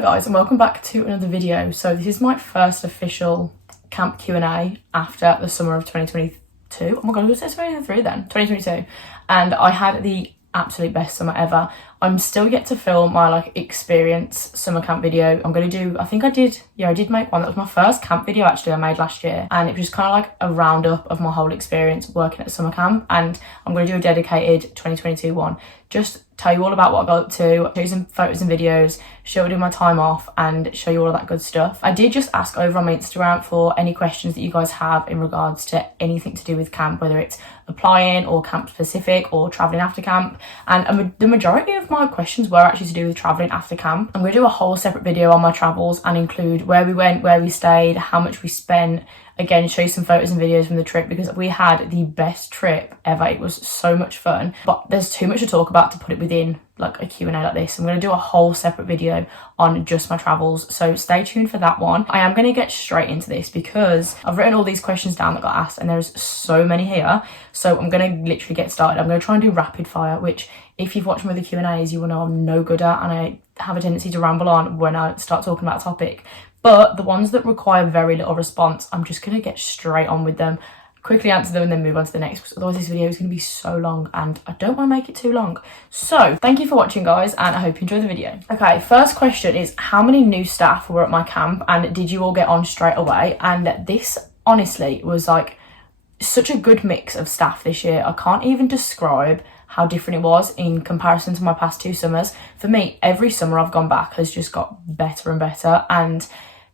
Hello guys and welcome back to another video. So this is my first official camp Q&A after the summer of 2022. Oh my god, was it 2023 then? 2022. And I had the absolute best summer ever. I'm still yet to film my experience summer camp video. I'm gonna do, I did make one. That was my first camp video actually I made last year, and it was just kind of like a roundup of my whole experience working at summer camp. And I'm gonna do a dedicated 2022 one, just tell you all about what I got up to, show you some photos and videos, show you my time off, and show you all of that good stuff. I did just ask over on my Instagram for any questions that you guys have in regards to anything to do with camp, whether it's applying or camp specific or traveling after camp. And the majority of my questions were actually to do with traveling after camp. I'm going to do a whole separate video on my travels and include where we went, where we stayed, how much we spent. Again, show you some photos and videos from the trip because we had the best trip ever. It was so much fun, but there's too much to talk about to put it within like a Q&A like this. I'm going to do a whole separate video on just my travels, so stay tuned for that one. I am going to get straight into this because I've written all these questions down that got asked and there's so many here, so I'm going to literally get started. I'm going to try and do rapid fire, which if you've watched my other Q&As you will know I'm no good at, and I have a tendency to ramble on when I start talking about a topic. But the ones that require very little response, I'm just going to get straight on with them, quickly answer them and then move on to the next, because otherwise this video is going to be so long and I don't want to make it too long. So thank you for watching guys, and I hope you enjoy the video. Okay, first question is how many new staff were at my camp and did you all get on straight away? And this honestly was like such a good mix of staff this year. I can't even describe how different it was in comparison to my past two summers. For me, every summer I've gone back has just got better and better, and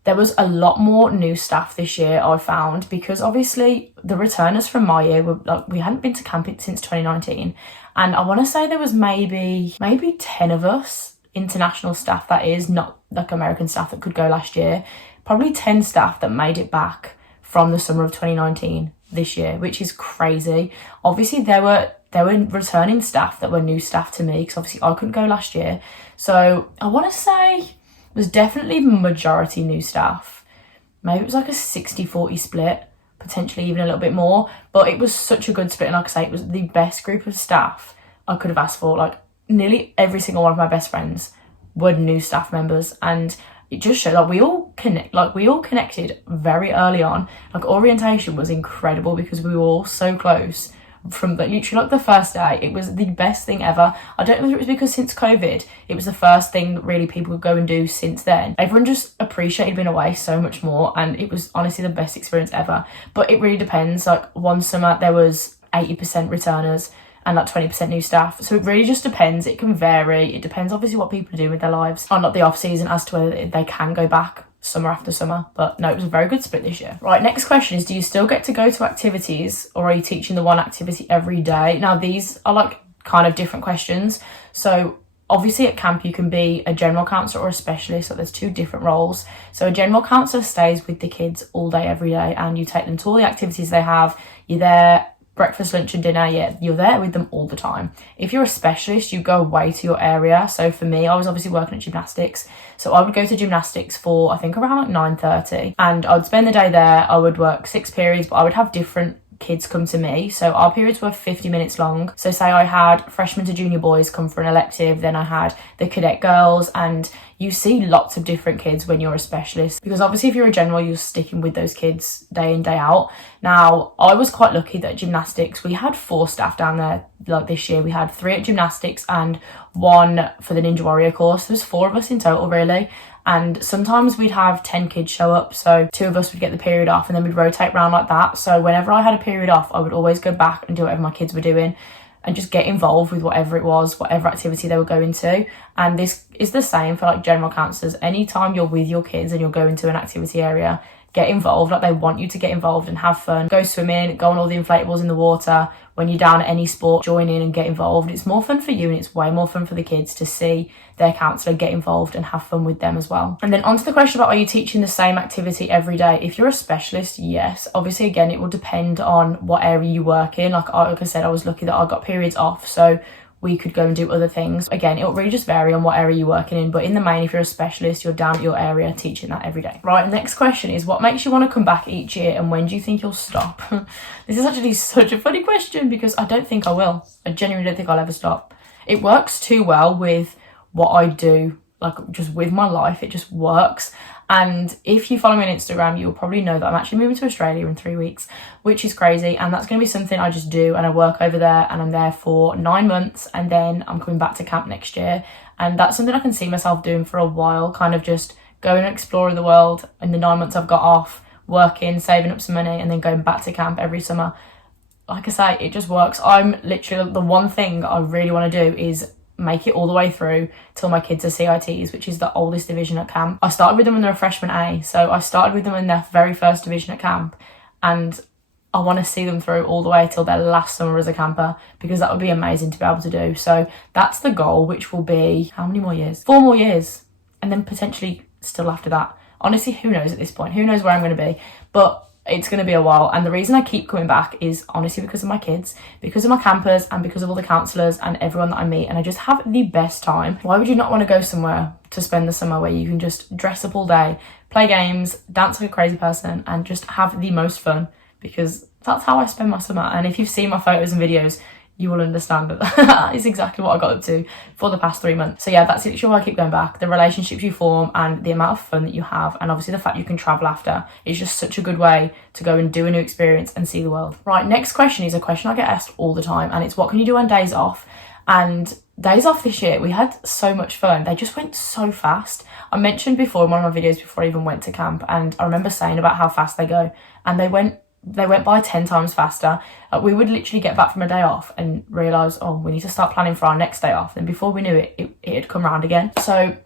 there was a lot more new staff this year I found, because obviously the returners from my year were we hadn't been to camp since 2019, and I want to say there was maybe 10 of us, international staff that is, not like American staff that could go last year, probably 10 staff that made it back from the summer of 2019 this year, which is crazy. Obviously there were returning staff that were new staff to me because obviously I couldn't go last year, so I want to say was definitely majority new staff. Maybe it was like a 60-40 split, potentially even a little bit more, but it was such a good split, and like I say, it was the best group of staff I could have asked for. Like nearly every single one of my best friends were new staff members, and it just showed we all connected very early on. Like orientation was incredible because we were all so close from literally the first day. It was the best thing ever. I don't know if it was because since COVID it was the first thing that really people would go and do since then. Everyone just appreciated being away so much more, and it was honestly the best experience ever. But it really depends. Like one summer there was 80% returners and 20% new staff, so it really just depends. It can vary. It depends obviously what people do with their lives on the off season as to whether they can go back summer after summer. But no, it was a very good split this year. Right, next question is, do you still get to go to activities, or are you teaching the one activity every day? Now these are kind of different questions. So obviously at camp you can be a general counsellor or a specialist, so there's two different roles. So a general counsellor stays with the kids all day every day, and you take them to all the activities they have. You're there breakfast, lunch and dinner. Yeah, you're there with them all the time. If you're a specialist, you go away to your area. So for me, I was obviously working at gymnastics, so I would go to gymnastics for I think around 9:30, and I would spend the day there. I would work 6 periods, but I would have different kids come to me, so our periods were 50 minutes long. So say I had freshmen to junior boys come for an elective, then I had the cadet girls, and you see lots of different kids when you're a specialist, because obviously if you're a general you're sticking with those kids day in day out. Now I was quite lucky that at gymnastics we had 4 staff down there. Like this year we had 3 at gymnastics and 1 for the Ninja Warrior course. There's 4 of us in total really, and sometimes we'd have 10 kids show up, so 2 of us would get the period off and then we'd rotate around like that. So whenever I had a period off I would always go back and do whatever my kids were doing and just get involved with whatever it was, whatever activity they were going to. And this is the same for general counsellors. Anytime you're with your kids and you're going to an activity area, get involved. They want you to get involved and have fun. Go swimming, go on all the inflatables in the water. When you're down at any sport, join in and get involved. It's more fun for you and it's way more fun for the kids to see their counsellor get involved and have fun with them as well. And then onto the question about, are you teaching the same activity every day? If you're a specialist, yes. Obviously, again, it will depend on what area you work in. Like I said, I was lucky that I got periods off, so we could go and do other things. Again, it'll really just vary on what area you're working in, but in the main, if you're a specialist, you're down at your area teaching that every day. Right, next question is, what makes you want to come back each year and when do you think you'll stop? This is actually such a funny question because I don't think I will. I genuinely don't think I'll ever stop. It works too well with what I do like just with my life. It just works. And if you follow me on Instagram, you'll probably know that I'm actually moving to Australia in 3 weeks, which is crazy. And that's going to be something I just do, and I work over there, and I'm there for 9 months, and then I'm coming back to camp next year. And that's something I can see myself doing for a while, kind of just going and exploring the world in the 9 months I've got off, working, saving up some money, and then going back to camp every summer. Like I say, it just works. I'm literally, the one thing I really want to do is make it all the way through till my kids are CITs, which is the oldest division at camp. I started with them when they were freshman A, so I started with them in their very first division at camp, and I want to see them through all the way till their last summer as a camper, because that would be amazing to be able to do. So that's the goal, which will be, how many more years? 4 more years, and then potentially still after that. Honestly, who knows at this point? Who knows where I'm going to be? But it's going to be a while. And the reason I keep coming back is honestly because of my kids, because of my campers, and because of all the counsellors and everyone that I meet. And I just have the best time. Why would you not want to go somewhere to spend the summer where you can just dress up all day, play games, dance like a crazy person, and just have the most fun? Because that's how I spend my summer. And if you've seen my photos and videos, you will understand that is exactly what I got up to for the past 3 months. So yeah, that's literally why I keep going back. The relationships you form and the amount of fun that you have, and obviously the fact you can travel after, is just such a good way to go and do a new experience and see the world. Right, next question is a question I get asked all the time, and it's what can you do on days off? And days off this year, we had so much fun. They just went so fast. I mentioned before in one of my videos before I even went to camp, and I remember saying about how fast they go, and they went by 10 times faster. We would literally get back from a day off and realise, oh, we need to start planning for our next day off. And before we knew it, it had come round again. So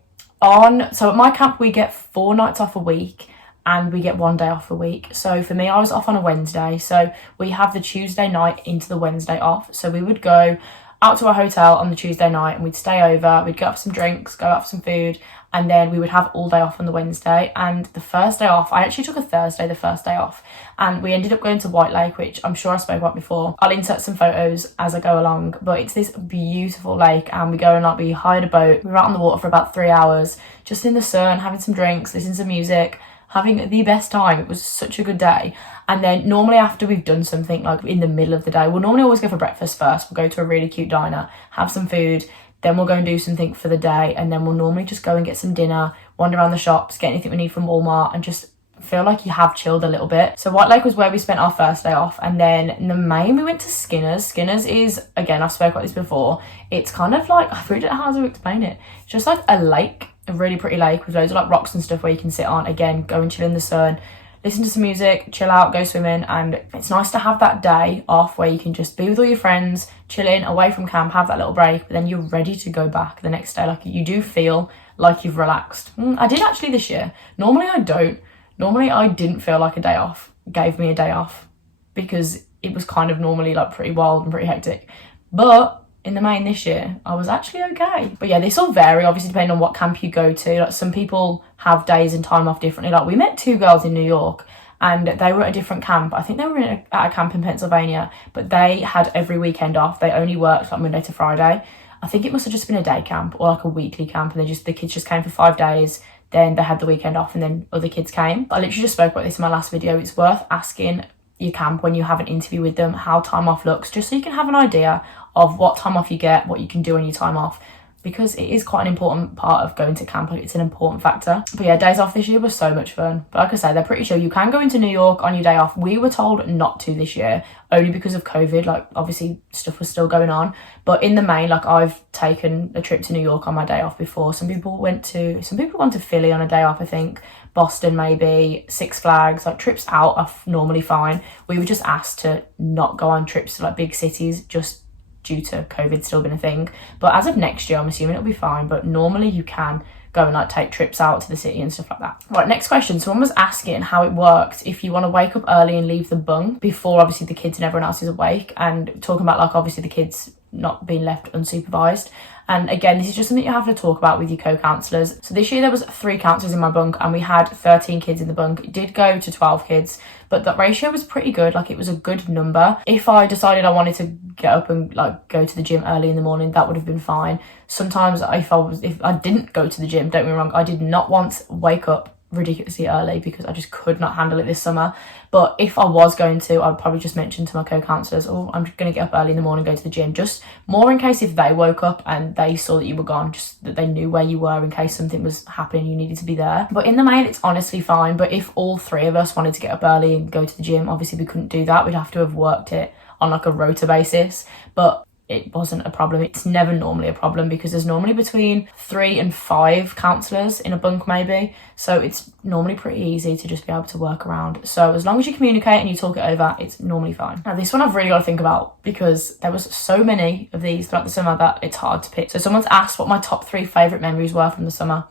at my camp, we get 4 nights off a week, and we get 1 day off a week. So for me, I was off on a Wednesday. So we have the Tuesday night into the Wednesday off. So we would go out to our hotel on the Tuesday night, and we'd stay over, we'd go out for some drinks, go out for some food, and then we would have all day off on the Wednesday. And the first day off, I actually took a Thursday the first day off, and we ended up going to White Lake, which I'm sure I spoke about before. I'll insert some photos as I go along, but it's this beautiful lake, and we go and we hired a boat. We were out on the water for about 3 hours, just in the sun, having some drinks, listening to music, having the best time. It was such a good day. And then normally after we've done something, like in the middle of the day, we'll normally always go for breakfast first. We'll go to a really cute diner, have some food, then we'll go and do something for the day, and then we'll normally just go and get some dinner, wander around the shops, get anything we need from Walmart, and just feel like you have chilled a little bit. So White Lake was where we spent our first day off, and then in the main we went to Skinner's. Skinner's is, again, I've spoke about this before, it's kind of like, I really don't know how to explain it. It's just like a lake, a really pretty lake with loads of like rocks and stuff where you can sit on, again, go and chill in the sun, listen to some music, chill out, go swimming. And it's nice to have that day off where you can just be with all your friends, chilling away from camp, have that little break, but then you're ready to go back the next day. Like, you do feel like you've relaxed. I did actually this year. Normally I don't. Normally I didn't feel like a day off gave me a day off, because it was kind of normally like pretty wild and pretty hectic. But in the main this year, I was actually okay. But yeah, this will vary obviously depending on what camp you go to. Like, some people have days and time off differently. Like, we met 2 girls in New York, and they were at a different camp. I think they were at a camp in Pennsylvania, but they had every weekend off. They only worked like Monday to Friday. I think it must have just been a day camp or like a weekly camp, and the kids just came for 5 days. Then they had the weekend off, and then other kids came. I literally just spoke about this in my last video. It's worth asking your camp when you have an interview with them how time off looks, just so you can have an idea of what time off you get, what you can do on your time off, because it is quite an important part of going to camp. Like, it's an important factor. But yeah, days off this year was so much fun. But like I say, they're pretty chill. You can go into New York on your day off. We were told not to this year, only because of COVID. Like, obviously stuff was still going on. But in the main, like, I've taken a trip to New York on my day off before. Some people went to Philly on a day off, I think. Boston maybe, Six Flags. Like, trips out are normally fine. We were just asked to not go on trips to like big cities, just due to COVID still been a thing. But as of next year, I'm assuming it'll be fine. But normally you can go and like take trips out to the city and stuff like that. Right, next question. Someone was asking how it works if you want to wake up early and leave the bunk before obviously the kids and everyone else is awake, and talking about like obviously the kids not being left unsupervised. And again, this is just something you have to talk about with your co-counsellors. So this year there was 3 counsellors in my bunk, and we had 13 kids in the bunk. It did go to 12 kids, but that ratio was pretty good. Like, it was a good number. If I decided I wanted to get up and like go to the gym early in the morning, that would have been fine. Sometimes if I didn't go to the gym, don't get me wrong, I did not once wake up ridiculously early because I just could not handle it this summer. But if I was going to, I'd probably just mention to my co-counsellors, oh, I'm just going to get up early in the morning, go to the gym, just more in case if they woke up and they saw that you were gone, just that they knew where you were in case something was happening, you needed to be there. But in the main, it's honestly fine. But if all three of us wanted to get up early and go to the gym, obviously we couldn't do that. We'd have to have worked it on like a rota basis. But it wasn't a problem. It's never normally a problem because there's normally between 3 and 5 counsellors in a bunk maybe. So it's normally pretty easy to just be able to work around. So as long as you communicate and you talk it over, it's normally fine. Now this one I've really got to think about because there was so many of these throughout the summer that it's hard to pick. So someone's asked what my top 3 favourite memories were from the summer.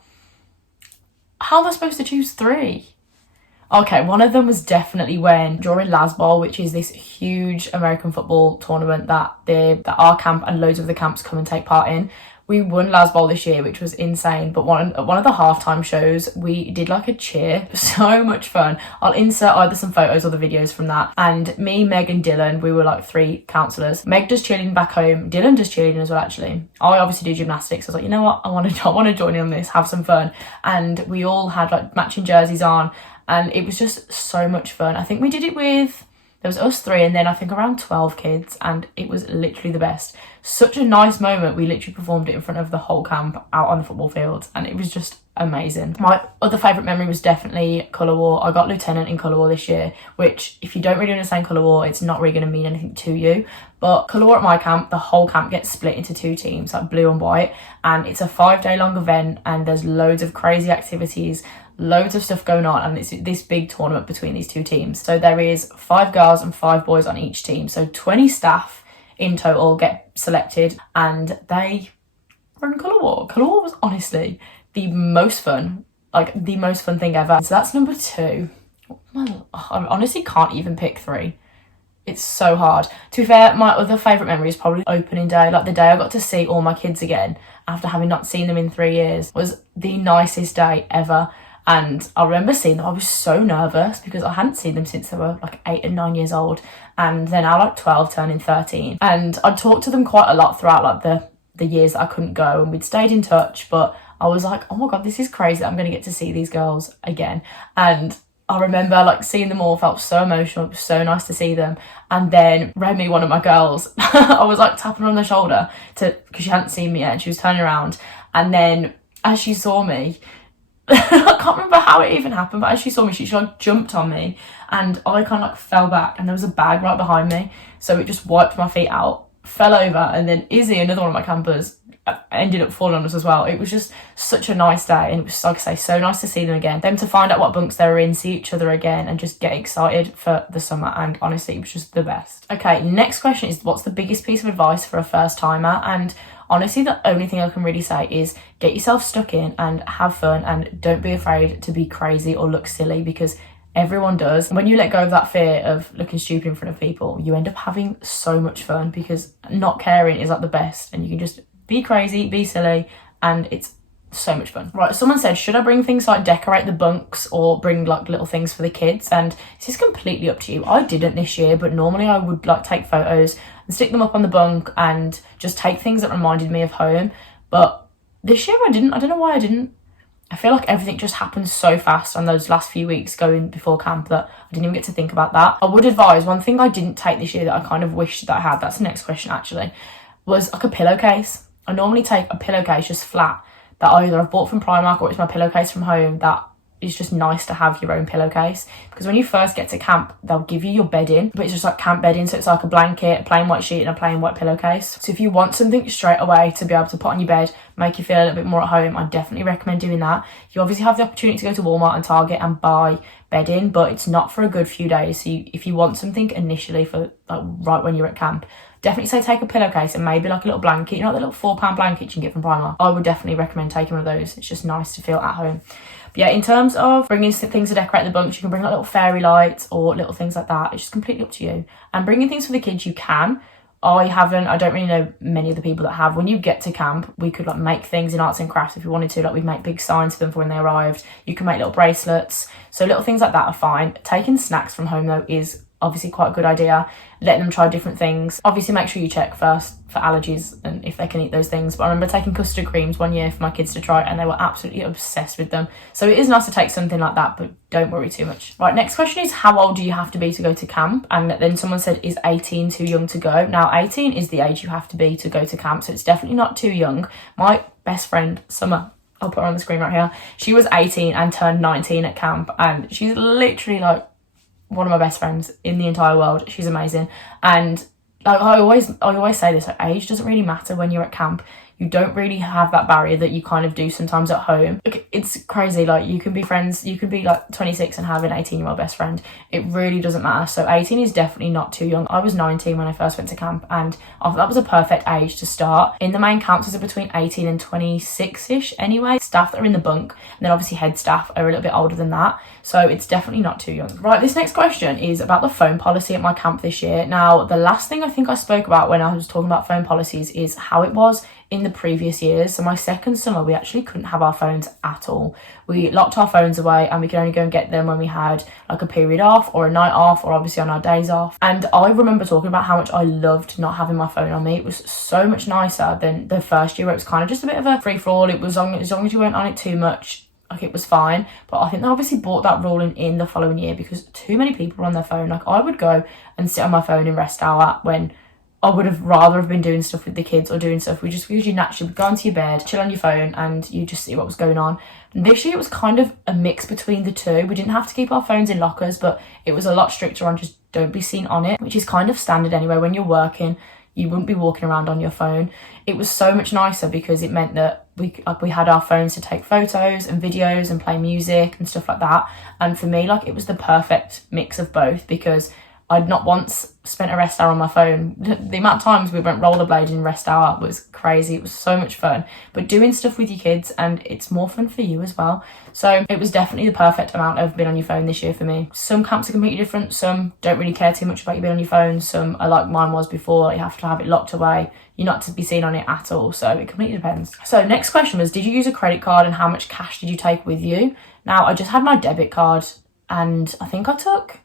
How am I supposed to choose 3? Okay, one of them was definitely when during Las Bowl, which is this huge American football tournament that our camp and loads of the camps come and take part in. We won Las Bowl this year, which was insane. But one of the halftime shows, we did like a cheer. So much fun. I'll insert either some photos or the videos from that. And me, Meg and Dylan, we were like 3 counsellors. Meg does cheerleading back home. Dylan does cheerleading as well, actually. I obviously do gymnastics. I was like, you know what? I want to join in on this, have some fun. And we all had like matching jerseys on. And it was just so much fun. I think we did it with, there was us 3 and then I think around 12 kids. And it was literally the best. Such a nice moment. We literally performed it in front of the whole camp out on the football field. And it was just amazing. My other favourite memory was definitely colour war. I got lieutenant in colour war this year, which if you don't really understand colour war, it's not really going to mean anything to you. But colour war at my camp, the whole camp gets split into 2 teams, like blue and white. And it's a 5-day long event and there's loads of crazy activities, loads of stuff going on, and it's this big tournament between these 2 teams. So there is 5 girls and 5 boys on each team. So 20 staff in total get selected and they run colour war. Colour war was honestly the most fun, like the most fun thing ever. So that's number 2. Well, I honestly can't even pick 3. It's so hard. To be fair, my other favourite memory is probably opening day. Like the day I got to see all my kids again after having not seen them in 3 years was the nicest day ever. And I remember seeing them, I was so nervous because I hadn't seen them since they were like 8 and 9 years old. And they're now like 12, turning 13. And I'd talked to them quite a lot throughout like the years that I couldn't go, and we'd stayed in touch. But I was like, oh my God, this is crazy that I'm going to get to see these girls again. And I remember like seeing them all, felt so emotional. It was so nice to see them. And then Remy, one of my girls, I was like tapping her on the shoulder because she hadn't seen me yet and she was turning around. And then as she saw me, I can't remember how it even happened, but as she saw me, she like jumped on me and I kind of like fell back and there was a bag right behind me. So it just wiped my feet out, fell over, and then Izzy, another one of my campers, ended up falling on us as well. It was just such a nice day and it was, like I say, so nice to see them again. Them to find out what bunks they were in, see each other again and just get excited for the summer, and honestly, it was just the best. Okay, next question is, what's the biggest piece of advice for a first timer? And honestly, the only thing I can really say is get yourself stuck in and have fun and don't be afraid to be crazy or look silly because everyone does. When you let go of that fear of looking stupid in front of people, you end up having so much fun because not caring is like the best, and you can just be crazy, be silly, and it's so much fun. Right, someone said, should I bring things like decorate the bunks or bring like little things for the kids? And this is completely up to you. I didn't this year, but normally I would like take photos and stick them up on the bunk and just take things that reminded me of home. But this year I didn't. I don't know why I didn't. I feel like everything just happened so fast on those last few weeks going before camp that I didn't even get to think about that. I would advise, one thing I didn't take this year that I kind of wish that I had, that's the next question actually, was like a pillowcase. I normally take a pillowcase just flat that either I've bought from Primark or it's my pillowcase from home. That is just nice to have your own pillowcase, because when you first get to camp, they'll give you your bedding, but it's just like camp bedding. So it's like a blanket, a plain white sheet and a plain white pillowcase. So if you want something straight away to be able to put on your bed, make you feel a little bit more at home, I definitely recommend doing that. You obviously have the opportunity to go to Walmart and Target and buy bedding, but it's not for a good few days. So if you want something initially for like right when you're at camp, definitely say take a pillowcase and maybe like a little blanket. You know, the little £4 blanket you can get from Primark. I would definitely recommend taking one of those. It's just nice to feel at home. But yeah, in terms of bringing things to decorate the bunks, you can bring like little fairy lights or little things like that. It's just completely up to you. And bringing things for the kids, you can. I don't really know many of the people that have. When you get to camp, we could like make things in arts and crafts if you wanted to. Like we'd make big signs for them for when they arrived. You can make little bracelets. So little things like that are fine. Taking snacks from home though is obviously quite a good idea. Letting them try different things. Obviously make sure you check first for allergies and if they can eat those things. But I remember taking custard creams one year for my kids to try, and they were absolutely obsessed with them. So it is nice to take something like that, but don't worry too much. Right, next question is, how old do you have to be to go to camp? And then someone said, is 18 too young to go? Now 18 is the age you have to be to go to camp, so it's definitely not too young. My best friend Summer, I'll put her on the screen right here, she was 18 and turned 19 at camp, and she's literally like one of my best friends in the entire world. She's amazing. And like I always say this, like, age doesn't really matter when you're at camp. You don't really have that barrier that you kind of do sometimes at home. Like, it's crazy. Like, you can be friends, you can be like 26 and have an 18-year-old best friend. It really doesn't matter. So 18 is definitely not too young. I was 19 when I first went to camp, and I thought that was a perfect age to start. In the main camps, are between 18 and 26-ish anyway. Staff that are in the bunk, and then obviously head staff are a little bit older than that. So it's definitely not too young. Right, this next question is about the phone policy at my camp this year. Now, the last thing I think I spoke about when I was talking about phone policies is how it was in the previous years. So my second summer, we actually couldn't have our phones at all. We locked our phones away, and we could only go and get them when we had like a period off or a night off, or obviously on our days off. And I remember talking about how much I loved not having my phone on me. It was so much nicer than the first year, where it was kind of just a bit of a free-for-all. It was as long as you weren't on it too much, like, it was fine. But I think they obviously brought that rule in the following year because too many people were on their phone. Like, I would go and sit on my phone in rest hour when I would have rather have been doing stuff with the kids or doing stuff. Because you naturally would go into your bed, chill on your phone, and you just see what was going on. And this year it was kind of a mix between the two. We didn't have to keep our phones in lockers, but it was a lot stricter on just don't be seen on it, which is kind of standard anyway. When you're working, you wouldn't be walking around on your phone. It was so much nicer because it meant that we had our phones to take photos and videos and play music and stuff like that. And for me, like, it was the perfect mix of both, because I'd not once spent a rest hour on my phone. The amount of times we went rollerblading in rest hour was crazy. It was so much fun. But doing stuff with your kids, and it's more fun for you as well. So it was definitely the perfect amount of being on your phone this year for me. Some camps are completely different. Some don't really care too much about you being on your phone. Some are like mine was before. You have to have it locked away. You're not to be seen on it at all. So it completely depends. So next question was, did you use a credit card, and how much cash did you take with you? Now, I just had my debit card, and I think I took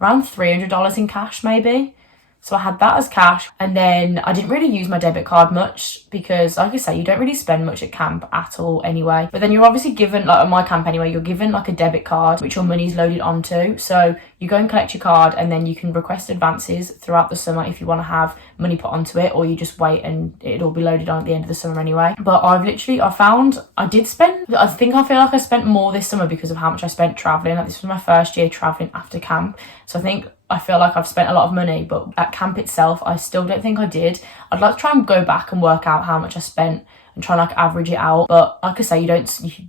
around $300 in cash maybe. So I had that as cash, and then I didn't really use my debit card much because, like I say, you don't really spend much at camp at all anyway. But then you're obviously given, like at my camp anyway, you're given like a debit card which your money's loaded onto. So you go and collect your card, and then you can request advances throughout the summer if you want to have money put onto it, or you just wait and it'll be loaded on at the end of the summer anyway. But I feel like I spent more this summer because of how much I spent traveling. Like, this was my first year traveling after camp, so I feel like I've spent a lot of money, but at camp itself, I still don't think I did. I'd like to try and go back and work out how much I spent and try and like average it out. But like I say, you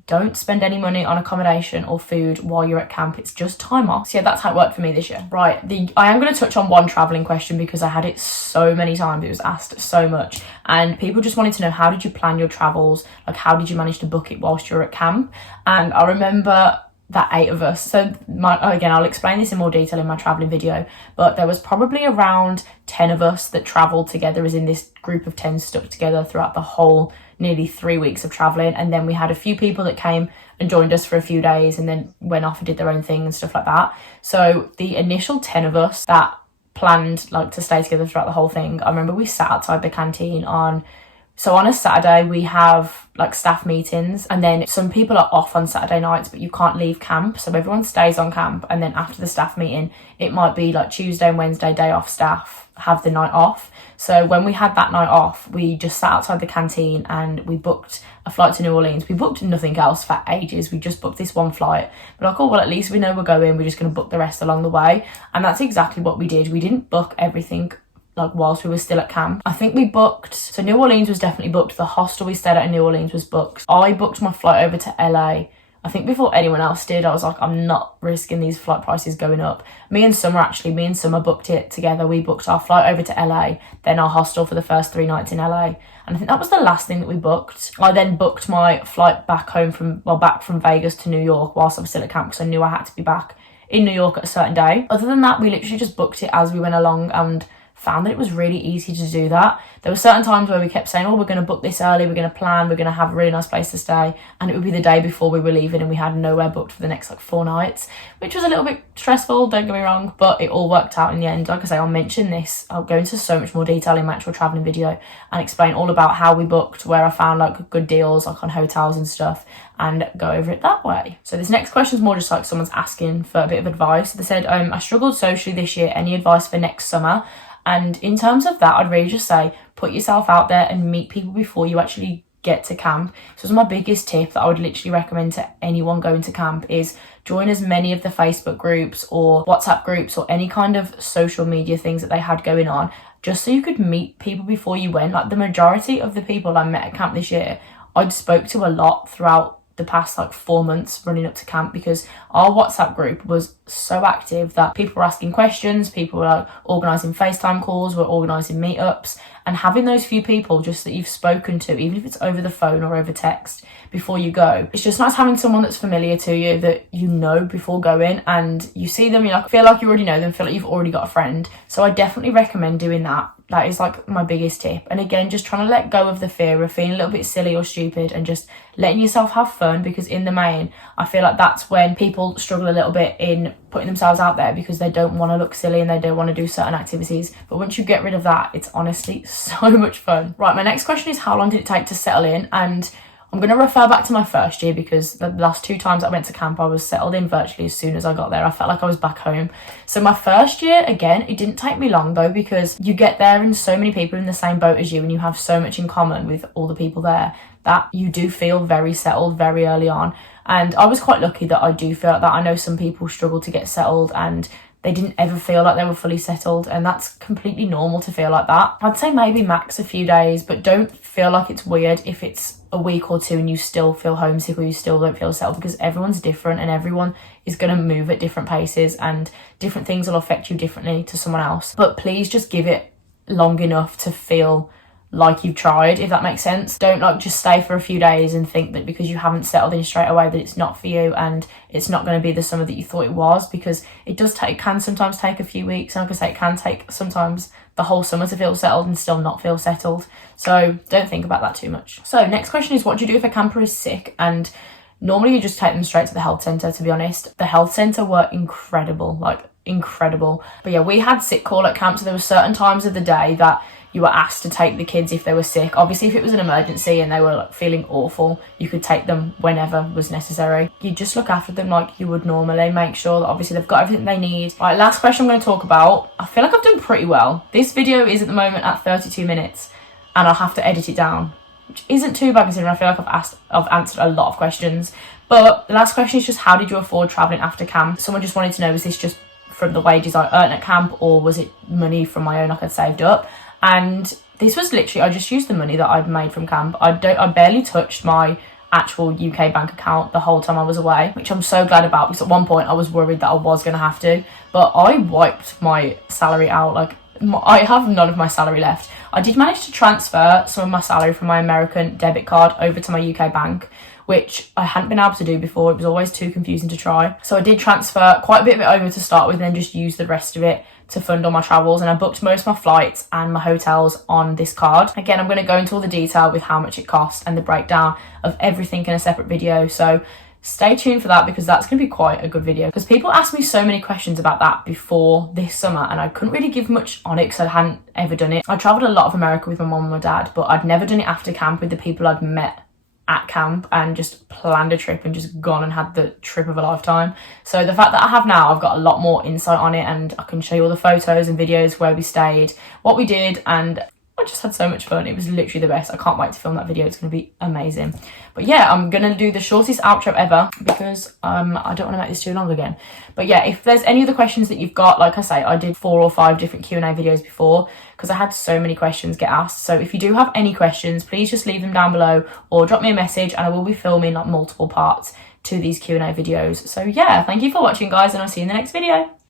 don't spend any money on accommodation or food while you're at camp. It's just time off. So yeah, that's how it worked for me this year. Right, I am going to touch on one traveling question because I had it so many times. It was asked so much, and people just wanted to know, how did you plan your travels? Like, how did you manage to book it whilst you're at camp? And I remember that 8 of us, so again, I'll explain this in more detail in my traveling video, but there was probably around 10 of us that traveled together, as in this group of 10 stuck together throughout the whole nearly 3 weeks of traveling. And then we had a few people that came and joined us for a few days and then went off and did their own thing and stuff like that. So the initial 10 of us that planned like to stay together throughout the whole thing, I remember we sat outside the canteen on a Saturday. We have like staff meetings, and then some people are off on Saturday nights, but you can't leave camp, so everyone stays on camp. And then after the staff meeting, it might be like Tuesday and Wednesday, day off, staff have the night off. So when we had that night off, we just sat outside the canteen and we booked a flight to New Orleans. We booked nothing else for ages. We just booked this one flight. We're like, oh, well, at least we know we're going. We're just going to book the rest along the way. And that's exactly what we did. We didn't book everything like whilst we were still at camp. I think we booked, so New Orleans was definitely booked. The hostel we stayed at in New Orleans was booked. I booked my flight over to LA, I think before anyone else did. I was like, I'm not risking these flight prices going up. Me and Summer booked it together. We booked our flight over to LA, then our hostel for the first 3 nights in LA. And I think that was the last thing that we booked. I then booked my flight back from Vegas to New York whilst I was still at camp, because I knew I had to be back in New York at a certain day. Other than that, we literally just booked it as we went along and found that it was really easy to do that. There were certain times where we kept saying, oh, we're going to book this early, we're going to plan, we're going to have a really nice place to stay, and it would be the day before we were leaving and we had nowhere booked for the next like 4 nights, which was a little bit stressful, don't get me wrong, but it all worked out in the end. Like I say, I'll mention this, I'll go into so much more detail in my actual travelling video and explain all about how we booked, where I found like good deals like on hotels and stuff, and go over it that way. So this next question is more just like someone's asking for a bit of advice. They said, I struggled socially this year, any advice for next summer? And in terms of that, I'd really just say put yourself out there and meet people before you actually get to camp. So my biggest tip that I would literally recommend to anyone going to camp is join as many of the Facebook groups or WhatsApp groups or any kind of social media things that they had going on, just so you could meet people before you went. Like the majority of the people I met at camp this year, I'd spoke to a lot throughout the past like 4 months running up to camp, because our WhatsApp group was so active that people were asking questions, people were like organising FaceTime calls, we're organising meetups, and having those few people just that you've spoken to, even if it's over the phone or over text before you go, it's just nice having someone that's familiar to you, that you know before going, and you see them, you like feel like you already know them, feel like you've already got a friend. So I definitely recommend doing that. That is like my biggest tip. And again, just trying to let go of the fear of feeling a little bit silly or stupid and just letting yourself have fun, because in the main, I feel like that's when people struggle a little bit in putting themselves out there, because they don't want to look silly and they don't want to do certain activities. But once you get rid of that, it's honestly so much fun. Right, my next question is, how long did it take to settle in? And I'm going to refer back to my first year, because the last 2 times I went to camp, I was settled in virtually as soon as I got there. I felt like I was back home. So my first year, again, it didn't take me long though, because you get there and so many people in the same boat as you, and you have so much in common with all the people there, that you do feel very settled very early on. And I was quite lucky that I do feel like that. I know some people struggle to get settled and they didn't ever feel like they were fully settled, and that's completely normal to feel like that. I'd say maybe max a few days, but don't feel like it's weird if it's a week or 2 and you still feel homesick or you still don't feel settled, because everyone's different and everyone is going to move at different paces and different things will affect you differently to someone else. But please just give it long enough to feel like you've tried, if that makes sense. Don't like just stay for a few days and think that because you haven't settled in straight away that it's not for you and it's not going to be the summer that you thought it was, because it can sometimes take a few weeks, and like I say, it can take sometimes the whole summer to feel settled and still not feel settled. So don't think about that too much. So next question is, what do you do if a camper is sick? And normally you just take them straight to the health centre, to be honest. The health centre were incredible, like incredible. But yeah, we had sick call at camp, so there were certain times of the day that you were asked to take the kids if they were sick. Obviously, if it was an emergency and they were like feeling awful, you could take them whenever was necessary. You just look after them like you would normally, make sure that obviously they've got everything they need. Right, last question I'm going to talk about. I feel like I've done pretty well. This video is at the moment at 32 minutes and I'll have to edit it down, which isn't too bad considering I feel like I've answered a lot of questions. But the last question is just, how did you afford travelling after camp? Someone just wanted to know, was this just from the wages I earned at camp, or was it money from my own like I'd saved up? And this was literally, I just used the money that I'd made from camp. I barely touched my actual UK bank account the whole time I was away, which I'm so glad about, because at one point I was worried that I was going to have to. But I wiped my salary out. Like, I have none of my salary left. I did manage to transfer some of my salary from my American debit card over to my UK bank, which I hadn't been able to do before. It was always too confusing to try. So I did transfer quite a bit of it over to start with, and then just use the rest of it to fund all my travels. And I booked most of my flights and my hotels on this card. Again, I'm going to go into all the detail with how much it cost and the breakdown of everything in a separate video. So stay tuned for that, because that's going to be quite a good video. Because people asked me so many questions about that before this summer, and I couldn't really give much on it because I hadn't ever done it. I travelled a lot of America with my mum and my dad, but I'd never done it after camp with the people I'd met at camp and just planned a trip and just gone and had the trip of a lifetime. So the fact that I have now, I've got a lot more insight on it, and I can show you all the photos and videos where we stayed, what we did, and I just had so much fun. It was literally the best. I can't wait to film that video. It's going to be amazing. But yeah, I'm going to do the shortest outro ever, because I don't want to make this too long again. But yeah, if there's any other questions that you've got, like I say, I did 4 or 5 different Q&A videos before, because I had so many questions get asked. So if you do have any questions, please just leave them down below or drop me a message, and I will be filming like multiple parts to these Q&A videos. So yeah, thank you for watching, guys, and I'll see you in the next video.